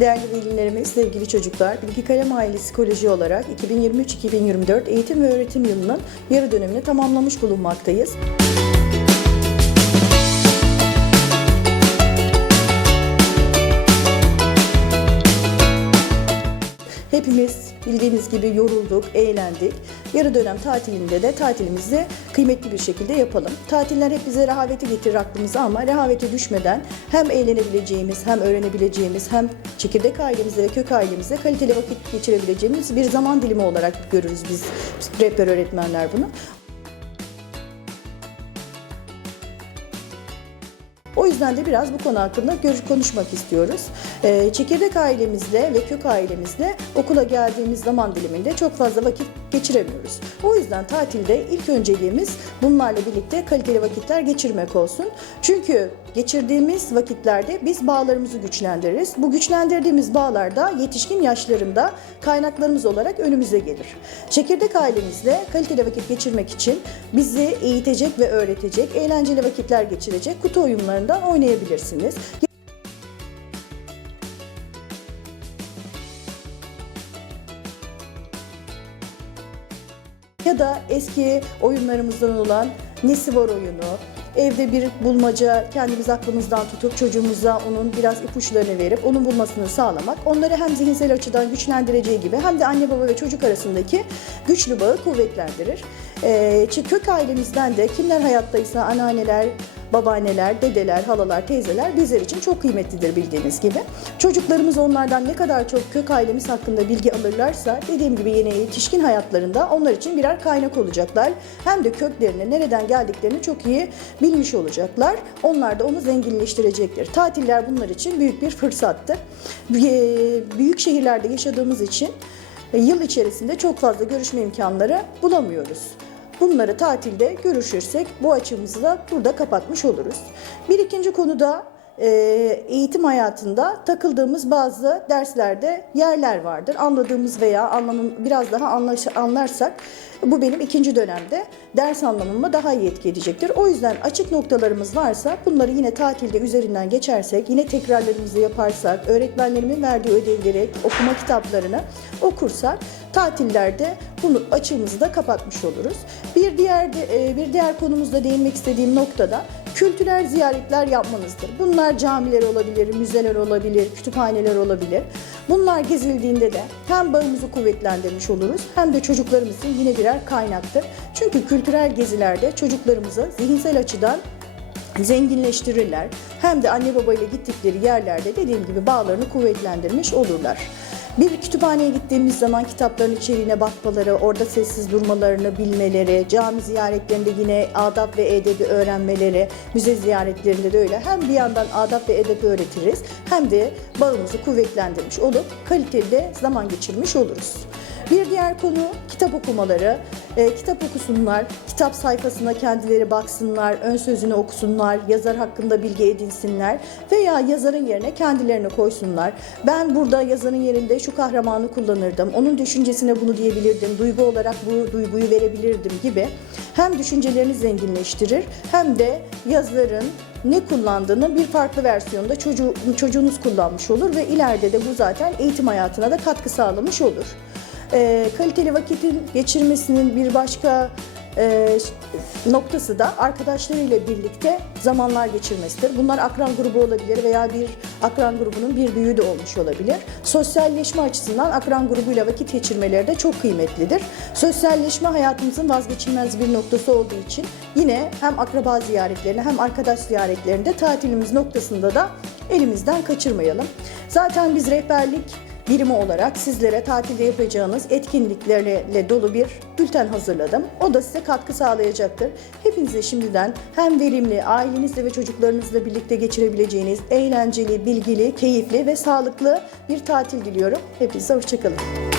Değerli velilerimiz, sevgili çocuklar, Bilgi Kalem Ailesi Koleji olarak 2023-2024 eğitim ve öğretim yılının yarı dönemini tamamlamış bulunmaktayız. Hepimiz bildiğiniz gibi yorulduk, eğlendik. Yarı dönem tatilinde de tatilimizi kıymetli bir şekilde yapalım. Tatiller hep bize rehaveti getirir aklımıza ama rehavete düşmeden hem eğlenebileceğimiz, hem öğrenebileceğimiz, hem çekirdek ailemizle ve kök ailemizle kaliteli vakit geçirebileceğimiz bir zaman dilimi olarak görürüz biz rehber öğretmenler bunu. O yüzden de biraz bu konu hakkında konuşmak istiyoruz. Ee, çekirdek ailemizle ve kök ailemizle okula geldiğimiz zaman diliminde çok fazla vakit geçiremiyoruz. O yüzden tatilde ilk önceliğimiz bunlarla birlikte kaliteli vakitler geçirmek olsun. Çünkü geçirdiğimiz vakitlerde biz bağlarımızı güçlendiririz. Bu güçlendirdiğimiz bağlar da yetişkin yaşlarında kaynaklarımız olarak önümüze gelir. Çekirdek ailemizle kaliteli vakit geçirmek için bizi eğitecek ve öğretecek, eğlenceli vakitler geçirecek kutu oyunlarından oynayabilirsiniz. Ya da eski oyunlarımızdan olan nesi var oyunu, evde bir bulmaca kendimiz aklımızdan tutup çocuğumuza onun biraz ipuçlarını verip onun bulmasını sağlamak onları hem zihinsel açıdan güçlendireceği gibi hem de anne baba ve çocuk arasındaki güçlü bağı kuvvetlendirir. Ee, kök ailemizden de kimler hayattaysa anneanneler, babaanneler, dedeler, halalar, teyzeler bizler için çok kıymetlidir bildiğiniz gibi. Çocuklarımız onlardan ne kadar çok kök ailemiz hakkında bilgi alırlarsa dediğim gibi yeni yetişkin hayatlarında onlar için birer kaynak olacaklar. Hem de köklerini, nereden geldiklerini çok iyi bilmiş olacaklar. Onlar da onu zenginleştirecektir. Tatiller bunlar için büyük bir fırsattır. Ee, Büyük şehirlerde yaşadığımız için e, yıl içerisinde çok fazla görüşme imkanları bulamıyoruz. Bunları tatilde görüşürsek bu açımızı da burada kapatmış oluruz. Bir ikinci konuda eğitim hayatında takıldığımız bazı derslerde yerler vardır. Anladığımız veya anlamın biraz daha anlaş- anlarsak bu benim ikinci dönemde ders anlamıma daha iyi etki edecektir. O yüzden açık noktalarımız varsa bunları yine tatilde üzerinden geçersek, yine tekrarlarımızı yaparsak, öğretmenlerimin verdiği ödevleri, okuma kitaplarını okursak tatillerde bunu açığımızı da kapatmış oluruz. Bir diğer e, bir diğer konumuzda değinmek istediğim noktada kültürel ziyaretler yapmanızdır. Bunlar camiler olabilir, müzeler olabilir, kütüphaneler olabilir. Bunlar gezildiğinde de hem bağımızı kuvvetlendirmiş oluruz hem de çocuklarımızın yine birer kaynaktır. Çünkü kültürel gezilerde çocuklarımızı zihinsel açıdan zenginleştirirler. Hem de anne babayla gittikleri yerlerde dediğim gibi bağlarını kuvvetlendirmiş olurlar. Bir kütüphaneye gittiğimiz zaman kitapların içeriğine bakmaları, orada sessiz durmalarını bilmeleri, cami ziyaretlerinde yine adab ve edebi öğrenmeleri, müze ziyaretlerinde de öyle. Hem bir yandan adab ve edebi öğretiriz hem de bağımızı kuvvetlendirmiş olup kaliteli zaman geçirmiş oluruz. Bir diğer konu kitap okumaları. E, kitap okusunlar, kitap sayfasına kendileri baksınlar, ön sözünü okusunlar, yazar hakkında bilgi edinsinler veya yazarın yerine kendilerini koysunlar. Ben burada yazarın yerinde şu kahramanı kullanırdım, onun düşüncesine bunu diyebilirdim, duygu olarak bu duyguyu verebilirdim gibi hem düşüncelerini zenginleştirir hem de yazarın ne kullandığını bir farklı versiyonda çocuğu, çocuğunuz kullanmış olur ve ileride de bu zaten eğitim hayatına da katkı sağlamış olur. E, kaliteli vakitin geçirmesinin bir başka e, noktası da arkadaşlarıyla birlikte zamanlar geçirmesidir. Bunlar akran grubu olabilir veya bir akran grubunun bir büyüğü de olmuş olabilir. Sosyalleşme açısından akran grubuyla vakit geçirmeleri de çok kıymetlidir. Sosyalleşme hayatımızın vazgeçilmez bir noktası olduğu için yine hem akraba ziyaretlerini hem arkadaş ziyaretlerinde tatilimiz noktasında da elimizden kaçırmayalım. Zaten biz rehberlik birimi olarak sizlere tatilde yapacağınız etkinliklerle dolu bir bülten hazırladım. O da size katkı sağlayacaktır. Hepinize şimdiden hem verimli, ailenizle ve çocuklarınızla birlikte geçirebileceğiniz eğlenceli, bilgili, keyifli ve sağlıklı bir tatil diliyorum. Hepinize hoşçakalın.